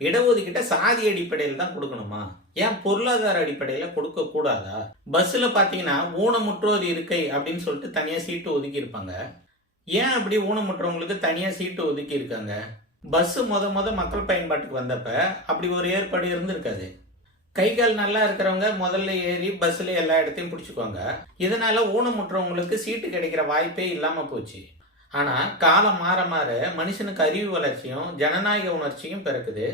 இடஒதுக்கீட்டை சாதி அடிப்படையில் தான் கொடுக்கணுமா? ஏன் பொருளாதார அடிப்படையில கொடுக்க கூடாதா? பஸ்ல பாத்தீங்கன்னா ஊனமுற்றோர் இருக்கை அப்படின்னு சொல்லிட்டு தனியா சீட்டு ஒதுக்கி இருப்பாங்க. ஏன் அப்படி ஊனமுற்றவங்களுக்கு தனியா சீட்டு ஒதுக்கி இருக்காங்க? பஸ் முத மக்கள் பயன்பாட்டுக்கு வந்தப்ப அப்படி ஒரு ஏற்பாடு இருந்திருக்காது. கை கால் நல்லா இருக்கிறவங்க முதல்ல ஏறி பஸ்ல எல்லா இடத்தையும் பிடிச்சுக்குவாங்க. இதனால ஊனமுற்றவங்களுக்கு சீட்டு கிடைக்கிற வாய்ப்பே இல்லாம போச்சு. ஆனா காலம் மாற மாற மனுஷனுக்கு அறிவு வளர்ச்சியும் ஜனநாயக உணர்ச்சியும் பிறக்குது.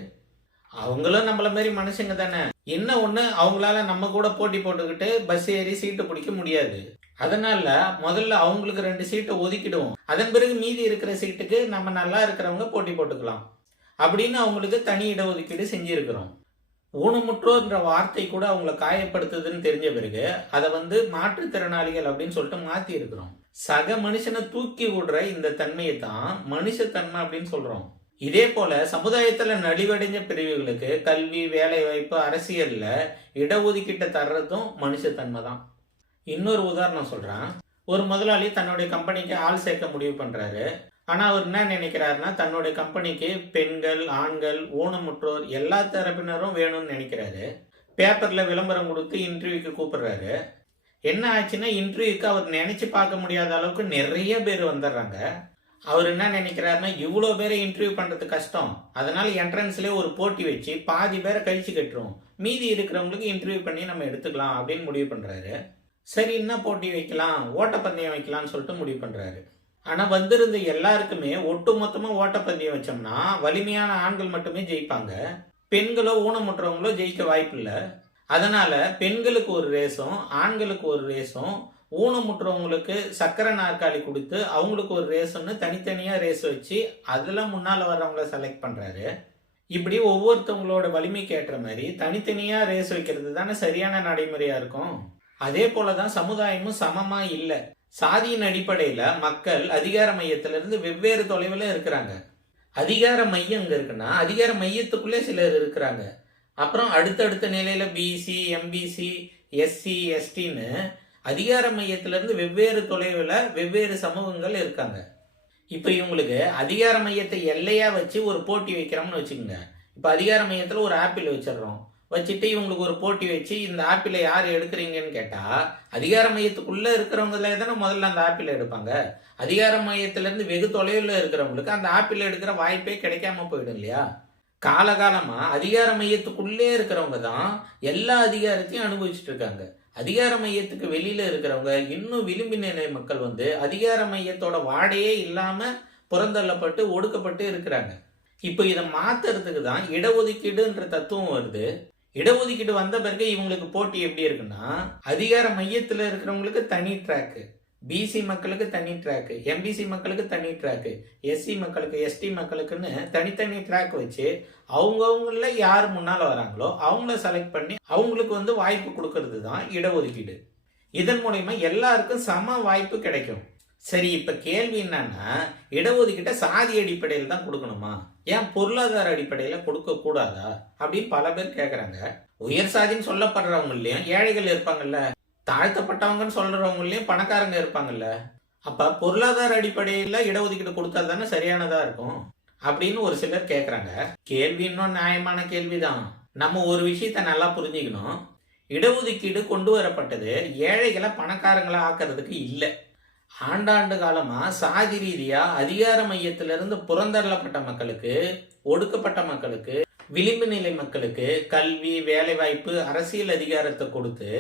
அவங்களும் நம்மள மாதிரி மனுஷங்க தானே. என்ன ஒண்ணு, அவங்களால நம்ம கூட போட்டி போட்டுக்கிட்டு பஸ் ஏறி சீட்டு பிடிக்க முடியாது. அதனால முதல்ல அவங்களுக்கு 2 சீட்டை ஒதுக்கிடுவோம். அதன் பிறகு மீதி இருக்கிற சீட்டுக்கு நம்ம நல்லா இருக்கிறவங்க போட்டி போட்டுக்கலாம் அப்படின்னு அவங்களுக்கு தனி இடஒதுக்கீடு செஞ்சிருக்கிறோம். ஊனமுற்றோர்ன்ற வார்த்தை கூட அவங்கள காயப்படுத்துதுன்னு தெரிஞ்ச பிறகு அதை மாற்றுத்திறனாளிகள் அப்படின்னு சொல்லிட்டு மாத்தி இருக்கிறோம். சக மனுஷனை தூக்கி விடுற இந்த தன்மையை தான் மனுஷத்தன்மை அப்படின்னு சொல்றோம். இதே போல சமுதாயத்துல நலிவடைஞ்ச பிரிவுகளுக்கு கல்வி, வேலை வாய்ப்பு, அரசியல்ல இடஒதுக்கீட்டை தர்றதும் மனுஷத்தன்மை தான். இன்னொரு உதாரணம் சொல்றேன். ஒரு முதலாளி தன்னுடைய கம்பெனிக்கு ஆள் சேர்க்க முடிவு பண்றாரு. ஆனா அவர் என்ன நினைக்கிறாருன்னா, தன்னுடைய கம்பெனிக்கு பெண்கள், ஆண்கள், ஊனமுற்றோர் எல்லா தரப்பினரும் வேணும்னு நினைக்கிறாரு. பேப்பர்ல விளம்பரம் கொடுத்து இன்டர்வியூக்கு கூப்பிடுறாரு. என்ன ஆச்சுன்னா, இன்டர்வியூக்கு அவர் நினைச்சு பார்க்க முடியாத அளவுக்கு நிறைய பேர் வந்துடுறாங்க. அவர் என்ன நினைக்கிறாருன்னா, இவ்வளோ பேரை இன்டர்வியூ பண்றது கஷ்டம், அதனால என்ட்ரன்ஸ்லேயே ஒரு போட்டி வச்சு பாதி பேரை கழிச்சு கட்டுரும், மீதி இருக்கிறவங்களுக்கு இன்டர்வியூ பண்ணி நம்ம எடுத்துக்கலாம் அப்படின்னு முடிவு பண்றாரு. சரி, என்ன போட்டி வைக்கலாம், ஓட்டப்பந்தயம் வைக்கலாம்னு சொல்லிட்டு முடிவு பண்றாரு. ஆனா வந்திருந்த எல்லாருக்குமே ஒட்டு மொத்தமா ஓட்டப்பந்தயம் வச்சோம்னா வலிமையான ஆண்கள் மட்டுமே ஜெயிப்பாங்க. பெண்களோ ஊனமுற்றவங்களோ ஜெயிக்க வாய்ப்பு இல்லை. அதனால பெண்களுக்கு ஒரு ரேஸும் ஆண்களுக்கு ஒரு ரேஸும், ஊனமுற்றவங்களுக்கு சக்கரை நாற்காலி கொடுத்து அவங்களுக்கு ஒரு ரேஸ்ன்னு தனித்தனியா ரேஸ் வச்சு அதுல முன்னால வர்றவங்கள செலக்ட் பண்றாரு. இப்படி ஒவ்வொருத்தவங்களோட வலிமைக்கு ஏற்ற மாதிரி தனித்தனியா ரேஸ் வைக்கிறது தானே சரியான நடைமுறையா இருக்கும். அதே போலதான் சமுதாயமும் சமமா இல்லை. சாதியின் அடிப்படையில மக்கள் அதிகார மையத்திலிருந்து வெவ்வேறு தொலைவில் இருக்கிறாங்க. அதிகார மையம் எங்க இருக்குன்னா அதிகார மையத்துக்குள்ளே சிலர் இருக்கிறாங்க. அப்புறம் அடுத்தடுத்த நிலையில பிசி, எம்பிசி, எஸ்சி, எஸ்டின்னு அதிகார மையத்திலிருந்து வெவ்வேறு தொலைவில் வெவ்வேறு சமூகங்கள் இருக்காங்க. இப்ப இவங்களுக்கு அதிகார மையத்தை எல்லையா வச்சு ஒரு போட்டி வைக்கிறோம்னு வச்சுக்கோங்க. இப்ப அதிகார மையத்துல ஒரு ஆப்பிள் வச்சிடறோம். வச்சுட்டு இவங்களுக்கு ஒரு போட்டி வச்சு இந்த ஆப்பிளை யார் எடுக்கிறீங்கன்னு கேட்டா, அதிகார மையத்துக்குள்ள இருக்கிறவங்களே தானே முதல்ல அந்த ஆப்பிளை எடுப்பாங்க. அதிகார மையத்துல இருந்து வெகு தொலைவில் இருக்கிறவங்களுக்கு அந்த ஆப்பிள் எடுக்கிற வாய்ப்பே கிடைக்காம போயிடும் இல்லையா? காலகாலமா அதிகார மையத்துக்குள்ளே இருக்கிறவங்க தான் எல்லா அதிகாரத்தையும் அனுபவிச்சுட்டு இருக்காங்க. அதிகார மையத்துக்கு வெளியில இருக்கிறவங்க, இன்னும் விளிம்பு நிலை மக்கள் அதிகார மையத்தோட வாடையே இல்லாம புறந்தள்ளப்பட்டு ஒடுக்கப்பட்டு இருக்கிறாங்க. இப்ப இதை மாத்துறதுக்கு தான் இடஒதுக்கீடுன்ற தத்துவம் வருது. இடஒதுக்கீடு வந்த பிறகு இவங்களுக்கு போட்டி எப்படி இருக்குன்னா, அதிகார மையத்துல இருக்கிறவங்களுக்கு தனி ட்ராக்கு, பிசி மக்களுக்கு தனி ட்ராக்கு, எம்பிசி மக்களுக்கு தனி ட்ராக்கு, எஸ்சி மக்களுக்கு, எஸ்டி மக்களுக்குன்னு தனித்தனி ட்ராக் வச்சு அவங்கவுங்கள யார் முன்னால வராங்களோ அவங்கள செலக்ட் பண்ணி அவங்களுக்கு வாய்ப்பு கொடுக்கறது தான் இடஒதுக்கீடு. இதன் மூலயமா எல்லாருக்கும் சம வாய்ப்பு கிடைக்கும். சரி, இப்ப கேள்வி என்னன்னா, இடஒதுக்கீட்டை சாதி அடிப்படையில் தான் கொடுக்கணுமா? ஏன் பொருளாதார அடிப்படையில கொடுக்க கூடாதா அப்படின்னு பல பேர் கேக்குறாங்க. உயர் சாதின்னு சொல்லப்படுறவங்களையும் ஏழைகள் இருப்பாங்கல்ல, தாழ்த்தப்பட்டவங்கன்னு சொல்றவங்களையும் பணக்காரங்க இருப்பாங்கல்ல. அப்ப பொருளாதார அடிப்படையில இடஒதுக்கீடு கொடுத்தா தானே சரியானதா இருக்கும் அப்படின்னு ஒரு சிலர் கேக்குறாங்க. கேள்வி இன்னும் நியாயமான கேள்விதான். நம்ம ஒரு விஷயத்த நல்லா புரிஞ்சுக்கணும். இடஒதுக்கீடு கொண்டு வரப்பட்டது ஏழைகளை பணக்காரங்களை ஆக்கிறதுக்கு இல்லை. ஆண்டாண்டு காலமா சாதி ரீதியா அதிகார மையத்திலிருந்து புறந்தள்ளப்பட்ட மக்களுக்கு, ஒடுக்கப்பட்ட மக்களுக்கு, விளிம்பு நிலை மக்களுக்கு கல்வி, வேலை வாய்ப்பு, அரசியல் அதிகாரத்தை கொடுத்து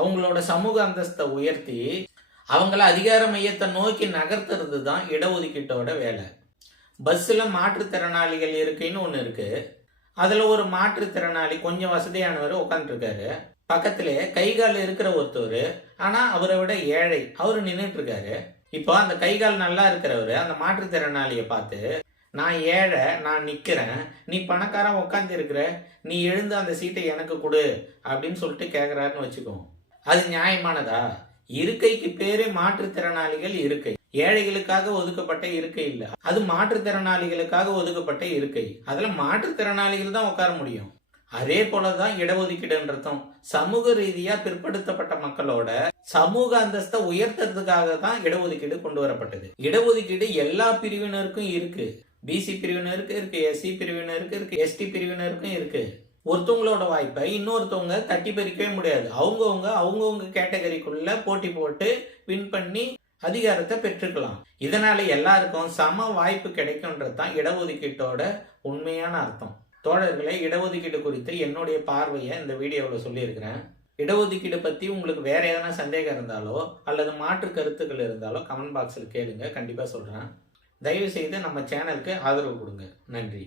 அவங்களோட சமூக அந்தஸ்தை உயர்த்தி அவங்கள அதிகார மையத்தை நோக்கி நகர்த்துறது தான் இடஒதுக்கீட்டோட வேலை. பஸ்ல மாற்றுத்திறனாளிகள் இருக்கைன்னு ஒண்ணு இருக்கு. அதுல ஒரு மாற்றுத்திறனாளி கொஞ்சம் வசதியானவர் உட்காந்துட்டு இருக்காரு. பக்கத்திலே கைகால் இருக்கிற ஒருத்தவர், ஆனா அவரை விட ஏழை, அவரு நின்றுட்டு இருக்காரு. இப்போ அந்த கைகால் நல்லா இருக்கிறவரு அந்த மாற்றுத்திறனாளிய பார்த்து, நான் ஏழை, நான் நிக்கிறேன், நீ பணக்காரன் உட்காந்து இருக்கிற, நீ எழுந்து அந்த சீட்டை எனக்கு கொடு அப்படின்னு சொல்லிட்டு கேக்குறாருன்னு வச்சுக்கோ. அது நியாயமானதா? இருக்கைக்கு பேரே மாற்றுத்திறனாளிகள் இருக்கை. ஏழைகளுக்காக ஒதுக்கப்பட்ட இருக்கை இல்ல, அது மாற்றுத்திறனாளிகளுக்காக ஒதுக்கப்பட்ட இருக்கை. அதுல மாற்றுத்திறனாளிகள் தான் உட்கார முடியும். அதே போலதான் இடஒதுக்கீடுன்றதும் சமூக ரீதியா பிற்படுத்தப்பட்ட மக்களோட சமூக அந்தஸ்தை உயர்த்துறதுக்காக தான் இடஒதுக்கீடு கொண்டு வரப்பட்டது. இடஒதுக்கீடு எல்லா பிரிவினருக்கும் இருக்கு. பிசி பிரிவினருக்கு இருக்கு, எஸ்சி பிரிவினருக்கு இருக்கு, எஸ்டி பிரிவினருக்கும் இருக்கு. ஒருத்தவங்களோட வாய்ப்பை இன்னொருத்தவங்க தட்டி பறிக்கவே முடியாது. அவங்கவுங்க கேட்டகரிக்குள்ள போட்டி போட்டு வின் பண்ணி அதிகாரத்தை பெற்றுக்கலாம். இதனால எல்லாருக்கும் சம வாய்ப்பு கிடைக்கும்ன்றது தான் இடஒதுக்கீட்டோட உண்மையான அர்த்தம். தோழர்களே, இடஒதுக்கீடு குறித்து என்னுடைய பார்வையை இந்த வீடியோவில் சொல்லியிருக்கிறேன். இடஒதுக்கீடு பற்றி உங்களுக்கு வேற எதனா சந்தேகம் இருந்தாலோ அல்லது மாற்று கருத்துக்கள் இருந்தாலோ கமெண்ட் பாக்ஸில் கேளுங்க, கண்டிப்பாக சொல்கிறேன். தயவு செய்து நம்ம சேனலுக்கு ஆதரவு கொடுங்க. நன்றி.